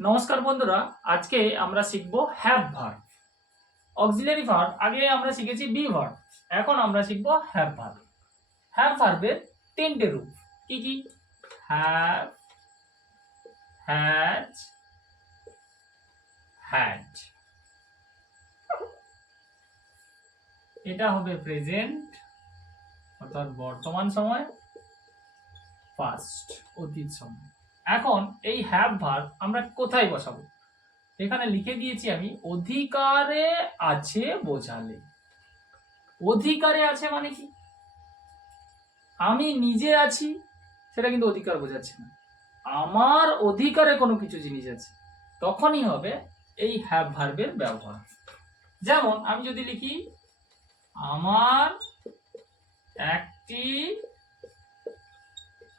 নমস্কার বন্ধুরা, আজকে আমরা শিখব হ্যাভ ভার্ব। অক্সিলারি ভার্ব আগে আমরা শিখেছি বি ভার্ব, এখন আমরা শিখব হ্যাভ ভার্ব। হ্যাভ ভার্বের তিনটে রূপ কি কি? Have, has, had. এটা হবে প্রেজেন্ট অর্থাৎ বর্তমান সময়, পাস্ট অতীত সময়। এখন এই হ্যাভ ভার্ব আমরা কোথায় বসাবো? এখানে লিখে দিয়েছি আমি অধিকারে আছে বোঝালে। অধিকারে আছে মানে কি? আমি নিজে আছি সেটা কিন্তু অধিকার বোঝাচ্ছে না। আমার অধিকারে কোনো কিছু জিনিস আছে, তখনই হবে এই হ্যাভ ভার্বের ব্যবহার। যেমন আমি যদি লিখি আমার একটি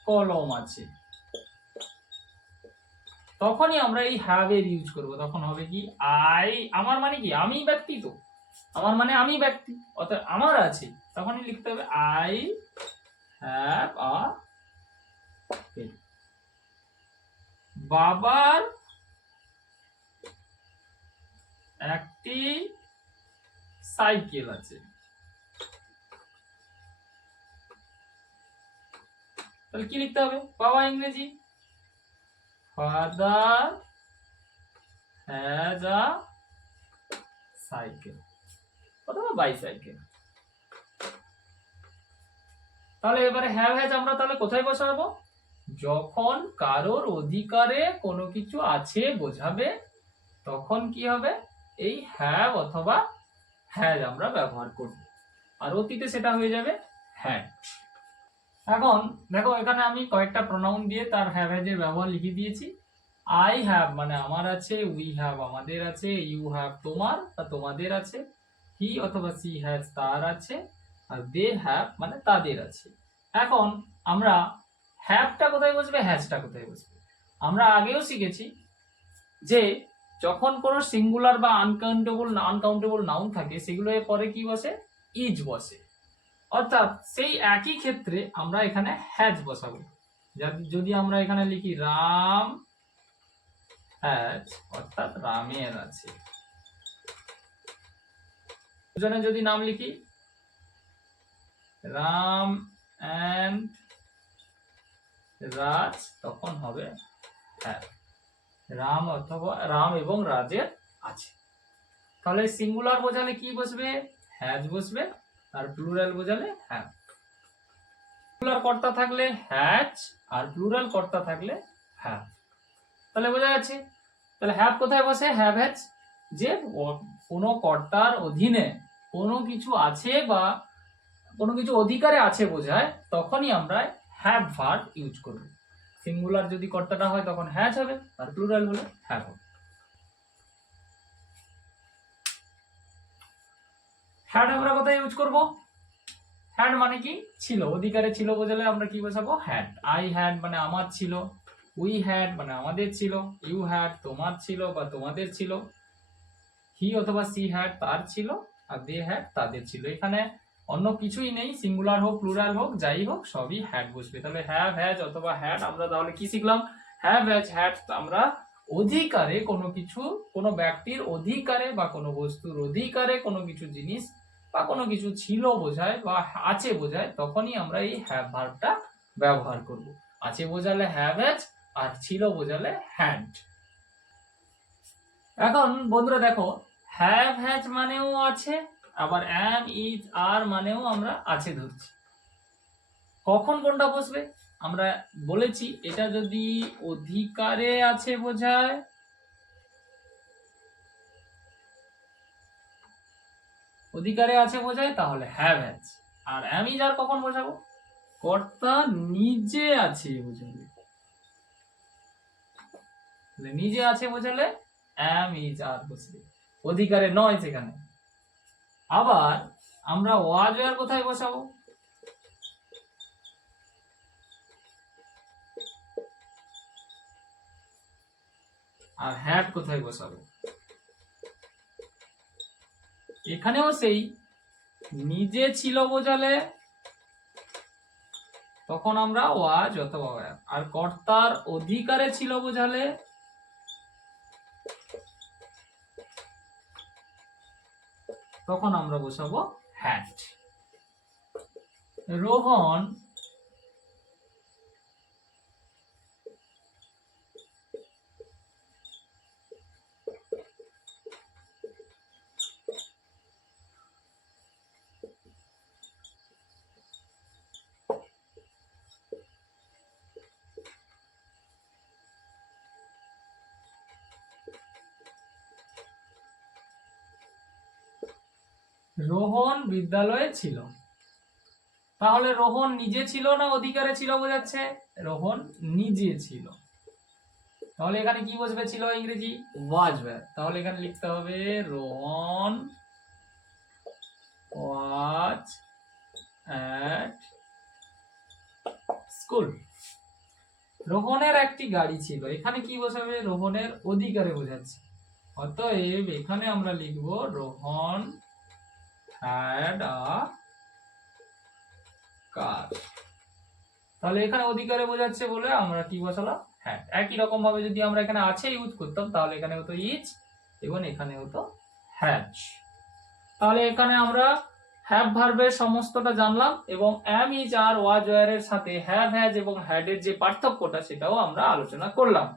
কলম আছে, তখনই আমরা এই হ্যাভ এর ইউজ করব। তখন হবে কি আই, আমার মানে কি আমি ব্যক্তি, তো আমার মানে আমি ব্যক্তি, অর্থাৎ আমার আছে, তখনই লিখতে হবে আই হ্যাভ আ পেন। বাবার একটি সাইকেল আছে, তাহলে কি লিখতে হবে? বাবা ইংরেজি ফাদার হ্যাজ আ সাইকেল অথবা বাইসাইকেল। তাহলে এবারে হ্যাভ হ্যাজ আমরা তাহলে কোথায় বসাবো? যখন কারোর অধিকারে কোনো কিছু আছে বোঝাবে, তখন কি হবে? এই হ্যাভ অথবা হ্যাজ আমরা ব্যবহার করব, আর অতীতে সেটা হয়ে যাবে হ্যাড। এখন দেখো, এখানে আমি কয়েকটা প্রোনাউন দিয়ে তার হ্যাভ হ্যাজ এর ব্যবহার লিখে দিয়েছি। আই হ্যাভ মানে আমার আছে, উই হ্যাভ আমাদের আছে, ইউ হ্যাভ তোমার বা তোমাদের আছে, হি অথবা সি হ্যাজ তার আছে, আর দে হ্যাভ মানে তাদের আছে। এখন আমরা হ্যাভটা কোথায় বসবে, হ্যাজটা কোথায় বসবে? আমরা আগেও শিখেছি যে যখন কোনো সিঙ্গুলার বা আনকাউন্টেবল নাউন থাকে, সেগুলোর পরে কি বসে? ইজ বসে। অর্থাৎ সেই একই ক্ষেত্রে আমরা এখানে হ্যাজ বসাবো। যদি আমরা এখানে লিখি রাম হ্যাজ, অর্থাৎ রামের আছে। দুজনে যদি নাম লিখি রাম এন্ড রাজ, তখন হবে হ্যাভ। রাম অথবা রাম এবং রাজের আছে। তাহলে সিঙ্গুলার বোঝালে কি বসবে? হ্যাজ বসবে, আর প্লুরাল বোঝালে হ্যাভ। সিঙ্গুলার কর্তা থাকলে হ্যাজ, আর প্লুরাল কর্তা থাকলে হ্যাভ। তাহলে বোঝা যাচ্ছে। তাহলে হ্যাভ কোথায় বসে? হ্যাভ হ্যাজ যে কোনো কর্তার অধীনে কোনো কিছু আছে বা কোনো কিছু অধিকারে আছে বোঝায়, তখনই আমরা হ্যাভ ভার্ব ইউজ করব। সিঙ্গুলার যদি কর্তাটা হয় তখন হ্যাজ হবে, আর প্লুরাল হলে হ্যাভ হবে। হ্যাড আমরা কোথায় ইউজ করব? হ্যাড মানে কি? ছিল, অধিকারে ছিল বোঝালে আমরা কি বসাবো? হ্যাড। আই হ্যাড মানে আমার ছিল, উই হ্যাড মানে আমাদের ছিল, ইউ হ্যাড তোমার ছিল বা তোমাদের ছিল, হি অথবা সি হ্যাড তার ছিল, আর দে হ্যাড তাদের ছিল। এখানে অন্য কিছুই নেই, সিঙ্গুলার হোক প্লুরাল হোক যাই হোক সবই হ্যাড বসবে। তাহলে হ্যাভ হ্যাজ অথবা হ্যাড আমরা তাহলে কি শিখলাম? হ্যাভ হ্যাজ হ্যাড আমরা অধিকারে কোনো কিছু, কোনো ব্যক্তির অধিকারে বা কোনো বস্তুর অধিকারে কোনো কিছু জিনিস বা কোনো কিছু ছিল বোঝায় বা আছে বোঝায়, তখনই আমরা এই হ্যাভ ভার্বটা ব্যবহার করব। আছে বোঝালে হ্যাভ হ্যাজ, আর ছিল বোঝালে হ্যাড। এখন বন্ধুরা দেখো, হ্যাভ হ্যাজ মানেও আছে, আবার অ্যাম ইজ আর মানেও আমরা আছে ধরছি। কখন কোনটা বসবে? আমরা বলেছি এটা যদি অধিকারে আছে বোঝায়, অধিকারে আছে বোঝায় তাহলে হ্যাভ হ্যাজ। আর অ্যাম ইজ আর কখন বোঝাবো? কর্তা নিজে আছে বোঝালে। নিজে আছে বোঝালে অ্যাম ইজ আর বসবে, অধিকারে নয় সেখানে। আবার আমরা ওয়াজ ওয়ার কোথায় বসাবো? আর হ্যাড কোথায় বসাবো? এখানেও সেই নিজে ছিল বোঝালে তখন আমরা ওয়াজ অথবা ওয়্যার, আর কর্তার অধিকারে ছিল বোঝালে তখন আমরা বসাবো হ্যাড। রোহন বিদ্যালয়ে ছিল। তাহলে রোহন নিজে ছিল না অধিকারে ছিল বোঝাচ্ছে? রোহন নিজে ছিল। তাহলে এখানে কি বসবে? ছিল ইংরেজি ওয়াজ ভার্ব। তাহলে এখানে লিখতে হবে রোহন ওয়াজ অ্যাট স্কুল। রোহনের একটি গাড়ি ছিল। এখানে কি বসাবে? রোহনের অধিকারে বোঝাচ্ছে। অতএব এখানে আমরা লিখব রোহন হ্যাড আ কার। তাহলে এখানে অধিকারে বোঝাচ্ছে বলে আমরা কি বসালাম? হ্যাড। একই রকম ভাবে যদি আমরা এখানে আছে ইউজ করতাম তাহলে এখানে হতো ইজ এবং এখানে হতো হ্যাজ। তাহলে এখানে আমরা হ্যাভ ভার্বের সমস্তটা জানলাম এবং অ্যাম, ইজ, আর, ওয়াজ, ওয়্যার এর সাথে হ্যাভ, হ্যাজ এবং হ্যাড এর যে পার্থক্যটা সেটাও আমরা আলোচনা করলাম।